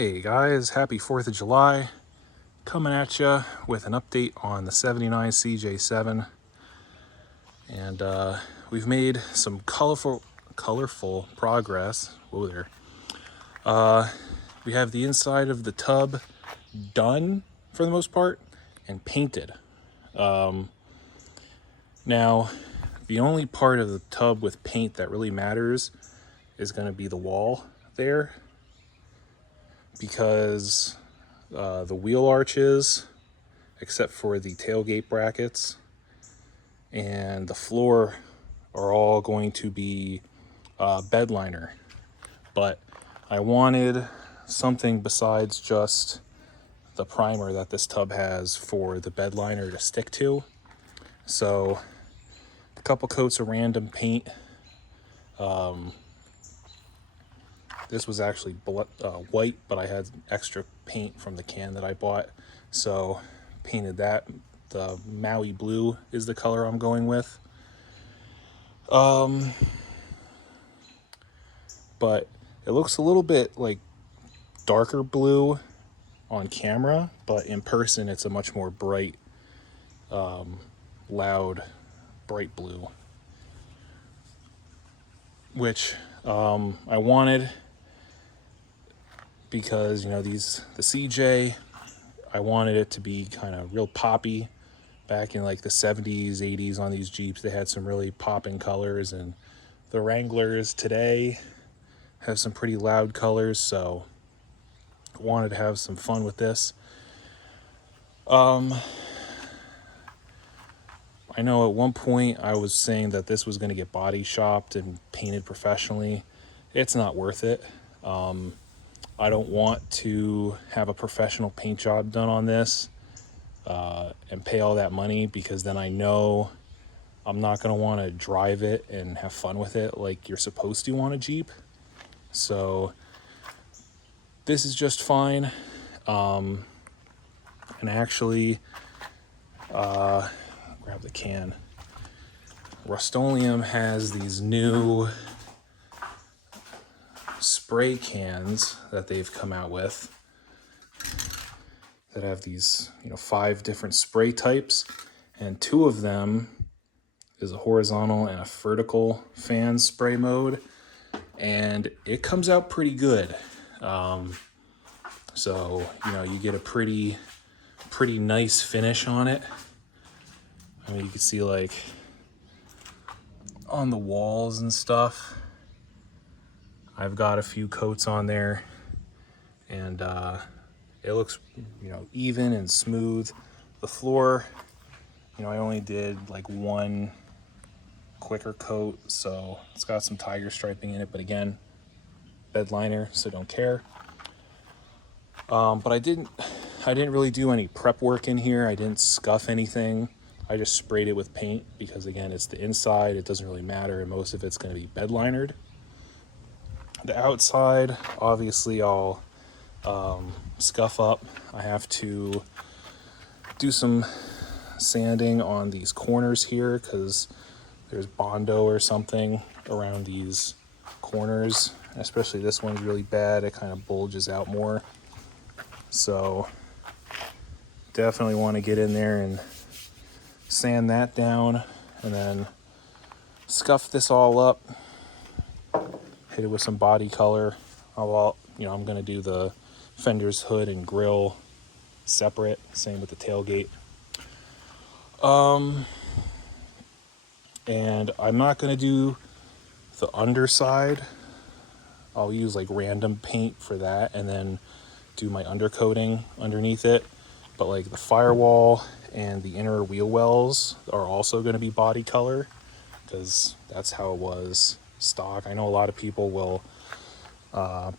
Hey guys, happy 4th of July. Coming at you with an update on the 79 CJ7. And we've made some colorful progress. Whoa there. We have the inside of the tub done for the most part and painted. Now, the only part of the tub with paint that really matters is going to be the wall there, because the wheel arches, except for the tailgate brackets, and the floor are all going to be bed liner. But I wanted something besides just the primer that this tub has for the bed liner to stick to. So a couple coats of random paint. This was actually white, but I had extra paint from the can that I bought, so painted that. The Maui blue is the color I'm going with. But it looks a little bit like darker blue on camera, but in person it's a much more bright, loud, bright blue, which I wanted because, you know, the CJ, I wanted it to be kind of real poppy. Back in like the 70s, 80s on these Jeeps, they had some really popping colors, and the Wranglers today have some pretty loud colors, so I wanted to have some fun with this. I know at one point I was saying that this was going to get body shopped and painted professionally. It's not worth it. I don't want to have a professional paint job done on this and pay all that money, because then I know I'm not going to want to drive it and have fun with it like you're supposed to on a Jeep. So this is just fine. And actually, grab the can. Rust-Oleum has these new spray cans that they've come out with that have these, 5 different spray types, and 2 of them is a horizontal and a vertical fan spray mode, and it comes out pretty good. So you get a pretty nice finish on it. I mean, you can see like on the walls and stuff, I've got a few coats on there, and it looks even and smooth. The floor, I only did like one quicker coat, so it's got some tiger striping in it, but again, bed liner, so don't care. But I didn't really do any prep work in here. I didn't scuff anything. I just sprayed it with paint because, again, it's the inside. It doesn't really matter, and most of it's going to be bed linered. The outside, obviously, I'll scuff up. I have to do some sanding on these corners here because there's Bondo or something around these corners. Especially this one's really bad. It kind of bulges out more. So definitely want to get in there and sand that down, and then scuff this all up, hit it with some body color. I'm going to do the fender's hood and grill separate, same with the tailgate. And I'm not going to do the underside. I'll use like random paint for that and then do my undercoating underneath it. But like the firewall and the inner wheel wells are also going to be body color, because that's how it was stock. I know a lot of people will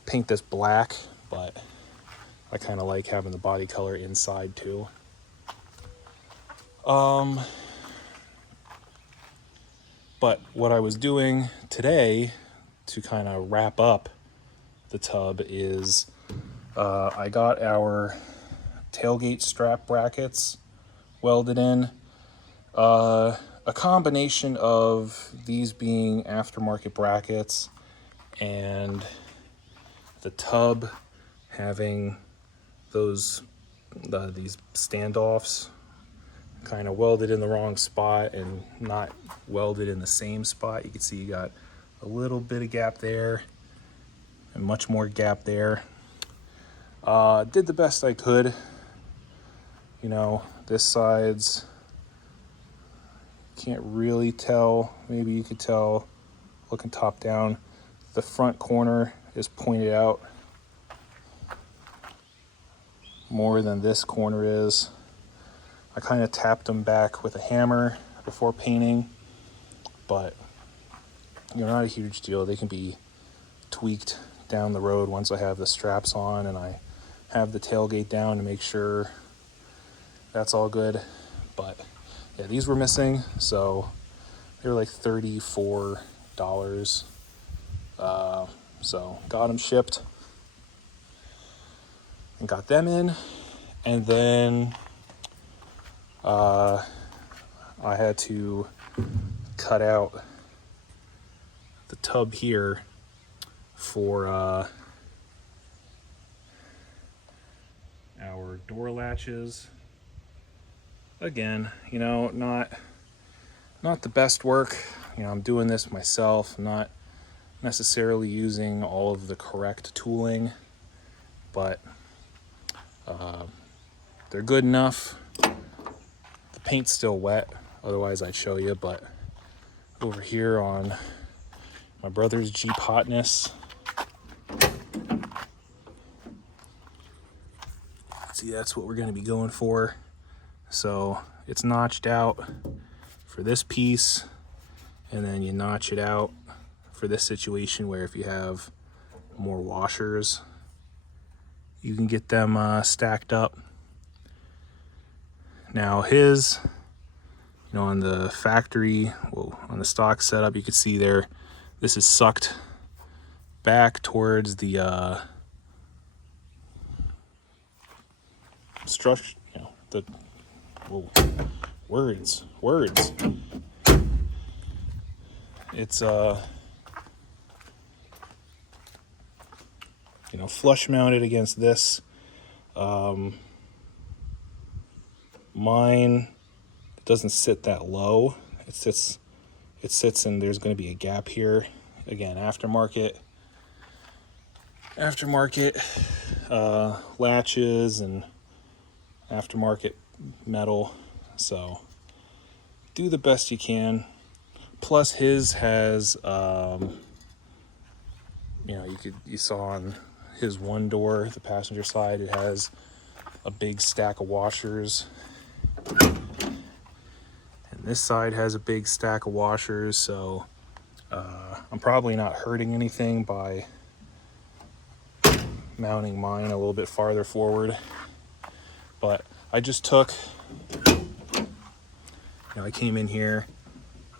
paint this black, but I kind of like having the body color inside too. But what I was doing today to kind of wrap up the tub is I got our tailgate strap brackets welded in. A combination of these being aftermarket brackets and the tub having these standoffs kind of welded in the wrong spot and not welded in the same spot. You can see you got a little bit of gap there and much more gap there. Did the best I could. You know, this side's, can't really tell, maybe you could tell looking top down, the front corner is pointed out more than this corner is. I kind of tapped them back with a hammer before painting, but you know, not a huge deal. They can be tweaked down the road once I have the straps on and I have the tailgate down to make sure that's all good. But yeah, these were missing, so they were like $34. So got them shipped and got them in, and then I had to cut out the tub here for our door latches. Again, you know, not the best work. You know, I'm doing this myself. I'm not necessarily using all of the correct tooling, but they're good enough. The paint's still wet, otherwise I'd show you, but over here on my brother's Jeep Hotness, see, that's what we're going to be going for. So it's notched out for this piece, and then you notch it out for this situation where if you have more washers, you can get them stacked up. Now his, you know, on the factory, well, on the stock setup, you can see there, this is sucked back towards the structure, you know, the, whoa, words. It's you know, flush mounted against this. Mine doesn't sit that low. It sits and there's going to be a gap here. Again, aftermarket latches and aftermarket metal. So do the best you can. Plus his has, you know, you saw on his one door, the passenger side, it has a big stack of washers. And this side has a big stack of washers, so I'm probably not hurting anything by mounting mine a little bit farther forward. But I just took, you know, I came in here,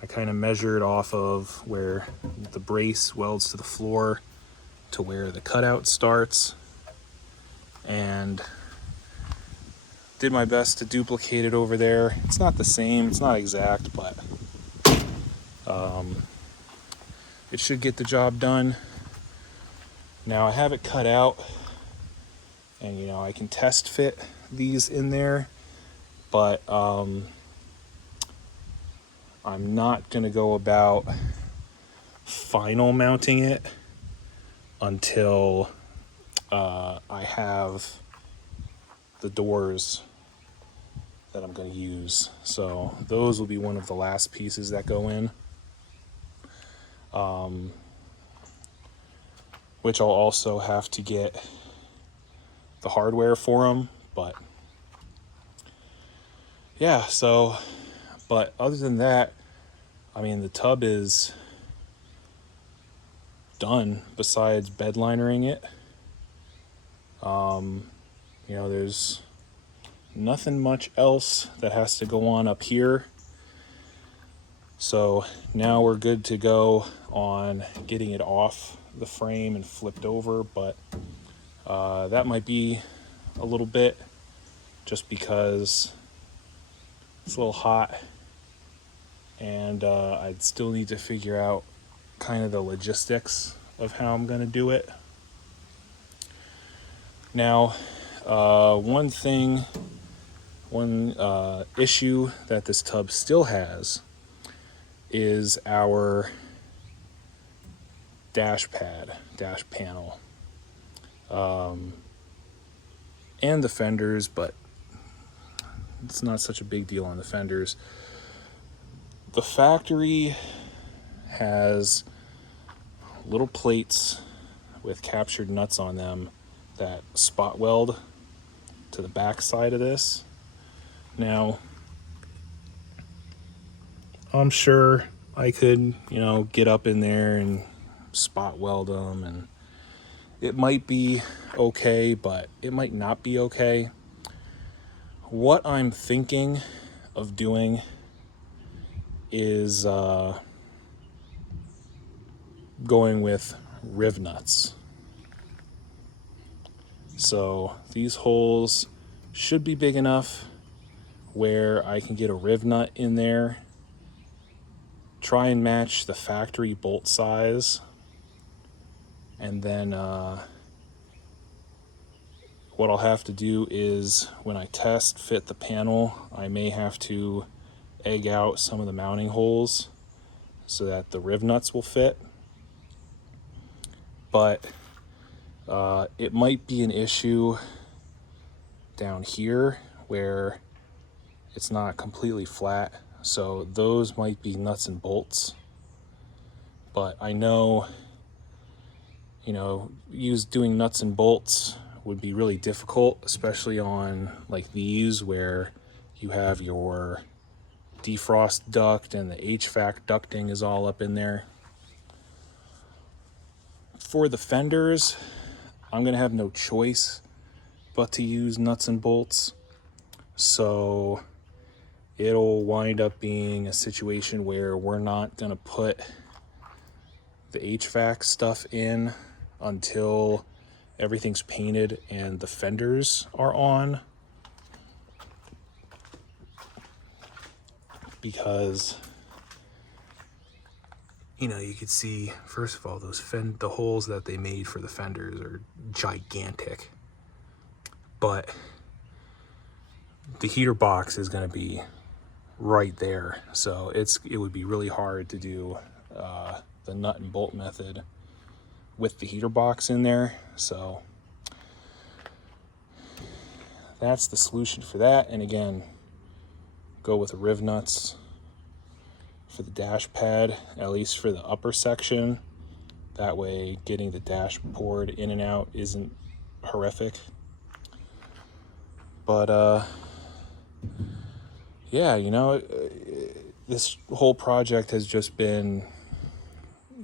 I kind of measured off of where the brace welds to the floor to where the cutout starts, and did my best to duplicate it over there. It's not the same, it's not exact, but it should get the job done. Now I have it cut out, and you know, I can test fit these in there, but I'm not gonna go about final mounting it until I have the doors that I'm going to use. So those will be one of the last pieces that go in, which I'll also have to get the hardware for them. But yeah, so, but other than that, I mean, the tub is done besides bed linering it. You know, there's nothing much else that has to go on up here. So now we're good to go on getting it off the frame and flipped over, but that might be a little bit just because it's a little hot, and I'd still need to figure out kind of the logistics of how I'm going to do it. Now, one issue that this tub still has is our dash panel, and the fenders, but it's not such a big deal on the fenders. The factory has little plates with captured nuts on them that spot weld to the back side of this. Now, I'm sure I could, get up in there and spot weld them, and it might be okay, but it might not be okay. What I'm thinking of doing is going with riv nuts. So these holes should be big enough where I can get a riv nut in there, try and match the factory bolt size, and then what I'll have to do is, when I test fit the panel, I may have to egg out some of the mounting holes so that the riv nuts will fit. But it might be an issue down here where it's not completely flat, so those might be nuts and bolts. But I know, doing nuts and bolts would be really difficult, especially on like these where you have your defrost duct and the HVAC ducting is all up in there. For the fenders, I'm gonna have no choice but to use nuts and bolts, so it'll wind up being a situation where we're not gonna put the HVAC stuff in until everything's painted and the fenders are on, because you could see, first of all, the holes that they made for the fenders are gigantic, but the heater box is going to be right there, so it would be really hard to do the nut and bolt method with the heater box in there. So that's the solution for that. And again, go with riv nuts for the dash pad, at least for the upper section. That way getting the dashboard in and out isn't horrific. But yeah, this whole project has just been,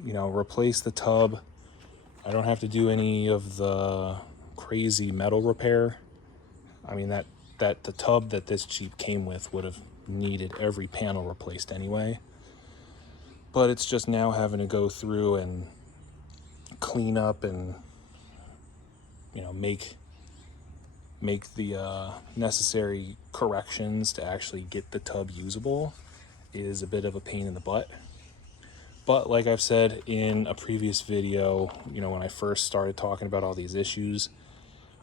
replace the tub. I don't have to do any of the crazy metal repair. I mean, that the tub that this Jeep came with would have needed every panel replaced anyway. But it's just now having to go through and clean up and, make the necessary corrections to actually get the tub usable is a bit of a pain in the butt. But like I've said in a previous video, when I first started talking about all these issues,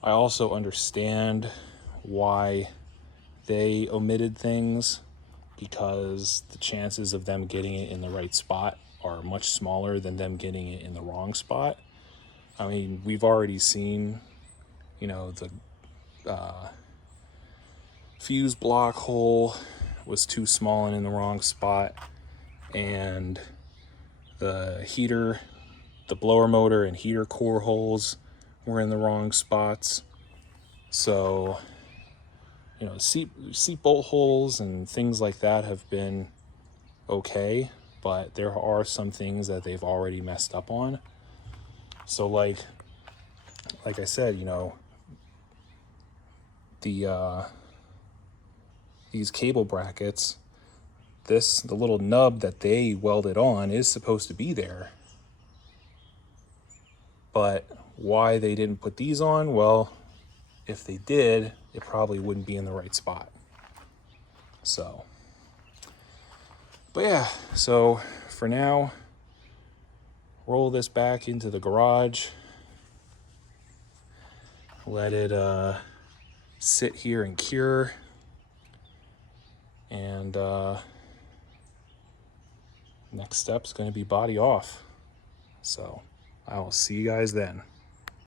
I also understand why they omitted things, because the chances of them getting it in the right spot are much smaller than them getting it in the wrong spot. I mean, we've already seen, the fuse block hole was too small and in the wrong spot, and the blower motor and heater core holes were in the wrong spots. So, seat bolt holes and things like that have been okay, but there are some things that they've already messed up on. So like I said, these cable brackets, the little nub that they welded on is supposed to be there. But why they didn't put these on? Well, if they did, it probably wouldn't be in the right spot. So, but yeah, so for now, roll this back into the garage. let it sit here and cure. And next step's going to be body off. So I will see you guys then.